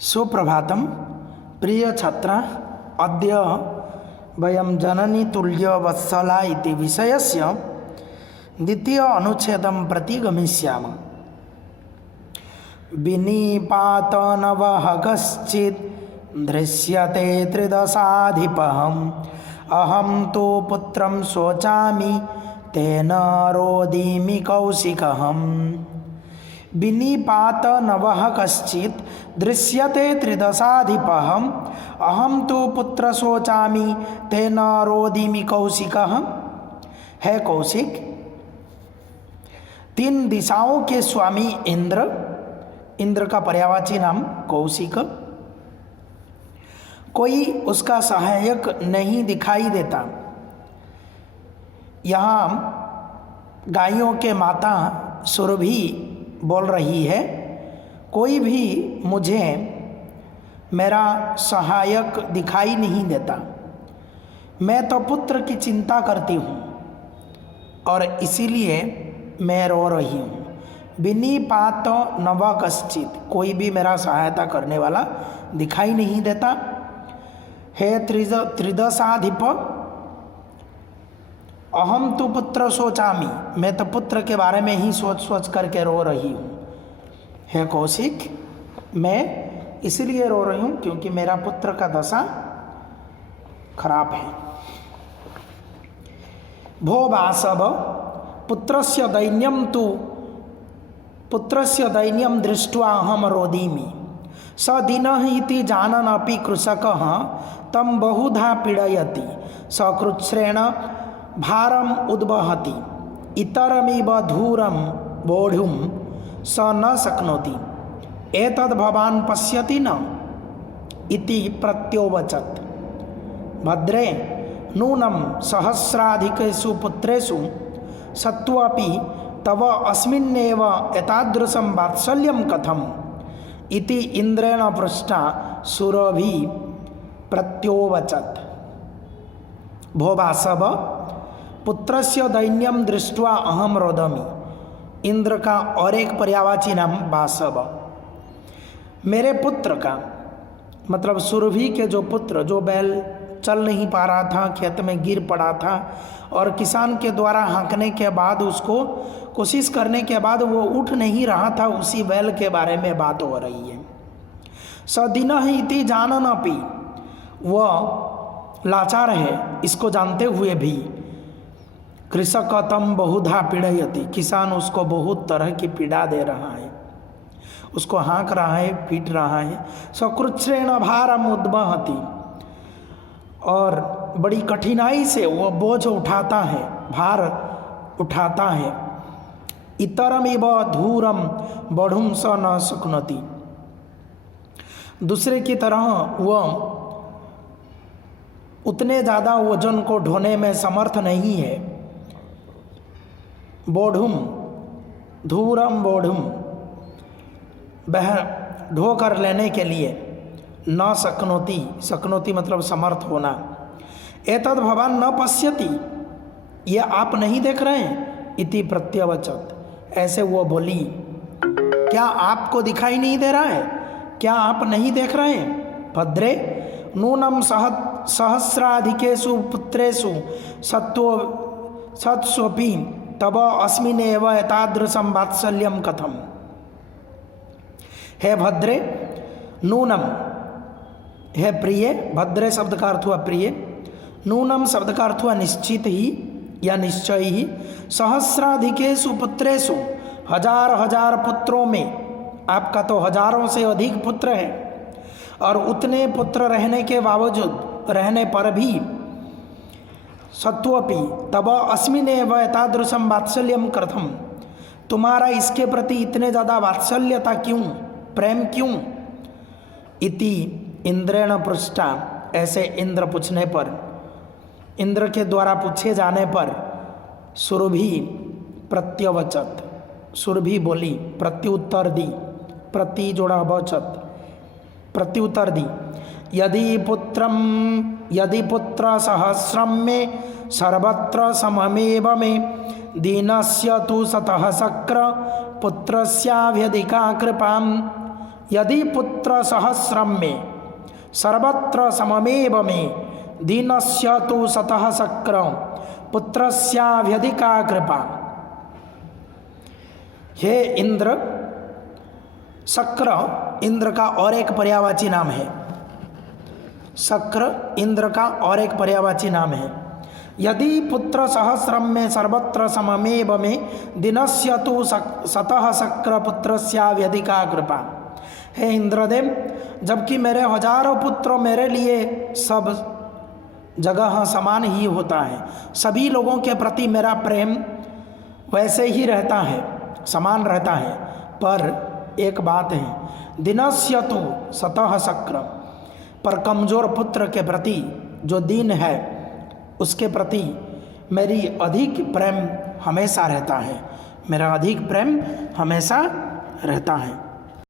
सुप्रभातम प्रिय छात्रा, अद्य वयं जननी तुल्य वत्सला इति विषयस्य द्वितीय अनुच्छेदं प्रति गमिष्यामः। विनिपातनवः कश्चित् दृश्यते त्रिदशाधिपहम् अहं तु पुत्रं शोचामि तेन रोदिमि कौशिकहम्। विनिपात नवः कश्चित् दृश्यते त्रिदशाधिपहम् अहम तो पुत्र शोचामि तेन रोदिमि कौशिकः। है कौशिक, तीन दिशाओं के स्वामी इंद्र का पर्यायवाची नाम कौशिक, कोई उसका सहायक नहीं दिखाई देता। यहाँ गायों के माता सुरभि बोल रही है, कोई भी मुझे मेरा सहायक दिखाई नहीं देता। मैं तो पुत्र की चिंता करती हूँ और इसीलिए मैं रो रही हूँ। विनिपात नव कश्चित्, कोई भी मेरा सहायता करने वाला दिखाई नहीं देता। हे त्रिदशाधिप अहम तो पुत्र शोचामि, मैं तो पुत्र के बारे में ही सोच सोच करके रो रही हूँ। हे कौशिक, मैं इसलिए रो रही हूँ क्योंकि मेरा पुत्र का दशा खराब है। भो वासव पुत्रस्य दैन्यम दृष्ट्वा अहम रोदिमि। स दीनः इति जानन् अपि कृषकः तं बहुधा पीडयति। स कृच्छ्रेण भारम उद्वहति इतरमिव धूरम वोढुं स न शक्नोति। एतद् भवान् पश्यति न इति प्रत्योवचत्। भद्रे नूनं सहस्राधिकेषु पुत्रेषु सत्त्वपि तव अस्मिन्नेव एतादृशं वात्सल्यं कथम् इति इन्द्रेण पृष्टा सुरभि प्रत्योवचत्। भो वासव पुत्रस्य दैन्यम दृष्ट्वा अहम रोदमी। इंद्र का और एक पर्यायवाची नाम वासव। मेरे पुत्र का मतलब सुरभि के जो पुत्र, जो बैल चल नहीं पा रहा था, खेत में गिर पड़ा था और किसान के द्वारा हाँकने के बाद, उसको कोशिश करने के बाद वो उठ नहीं रहा था, उसी बैल के बारे में बात हो रही है। सदीनः इति जानन् अपि, वह लाचार है इसको जानते हुए भी, कृषक तम बहुधा पीड़यति, किसान उसको बहुत तरह की पीड़ा दे रहा है, उसको हाँक रहा है, पीट रहा है। सकृच्छ्रेण भारम उद्वहति, और बड़ी कठिनाई से वह बोझ उठाता है, भार उठाता है। इतरमिव धूरम वोढुं स न शक्नोति, दूसरे की तरह वह उतने ज़्यादा वजन को ढोने में समर्थ नहीं है। वोढुं धूरम वोढुं, वह ढो कर लेने के लिए, न शक्नोति मतलब समर्थ होना। एतद् भवान् न पश्यति, यह आप नहीं देख रहे हैं। इति प्रत्यवचत, ऐसे वो बोली, क्या आपको दिखाई नहीं दे रहा है? क्या आप नहीं देख रहे हैं? भद्रे नूनं सहस्राधिकेषु पुत्रेषु सत्स्वपि तब अस्मिन्नेव एतादृशं वात्सल्यं कथम्। हे भद्रे नूनम, हे प्रिय, भद्रे शब्द का अर्थ हुआ प्रिय, नूनम शब्द का अर्थ हुआ निश्चित ही या निश्चय ही। सहस्राधिकेषु पुत्रेषु, हजार पुत्रों में, आपका तो हजारों से अधिक पुत्र है, और उतने पुत्र रहने के बावजूद, रहने पर भी, सत्वपि तब अस्मिन्नेव एतादृशं वात्सल्यं कथम्, तुम्हारा इसके प्रति इतने ज़्यादा वात्सल्यता क्यों, प्रेम क्यों। इति इंद्रेण पृष्टा, ऐसे इंद्र पूछने पर, इंद्र के द्वारा पूछे जाने पर सुरभि प्रत्यवचत, सुरभि बोली, प्रत्युत्तर दी, प्रति जोड़ा वचत, प्रत्युत्तर दी। यदि पुत्र सहस्रम में सर्वत्र सममेव में, दीनस्य तु शतः शक्र पुत्रस्याभ्यधिका कृपाम् यदि पुत्र सहस्रम में सर्वत्र सममेव में दीनस्य तु सतः शक्र पुत्रस्याभ्यधिका कृपा। हे इंद्र, शक्र इंद्र का और एक पर्यायवाची नाम है। शक्र इंद्र का और एक पर्यायवाची नाम है। यदि पुत्र सहस्रम में सर्वत्र सममेव में दिनस्य तु सतः शक्र पुत्रस्याभ्यधिका कृपा। हे इंद्रदेव, जबकि मेरे हजारों पुत्र मेरे लिए सब जगह समान ही होता है, सभी लोगों के प्रति मेरा प्रेम वैसे ही रहता है, समान रहता है, पर एक बात है, दिनस्य तु सतः शक्र, पर कमजोर पुत्र के प्रति जो दीन है उसके प्रति मेरी अधिक प्रेम हमेशा रहता है, मेरा अधिक प्रेम हमेशा रहता है।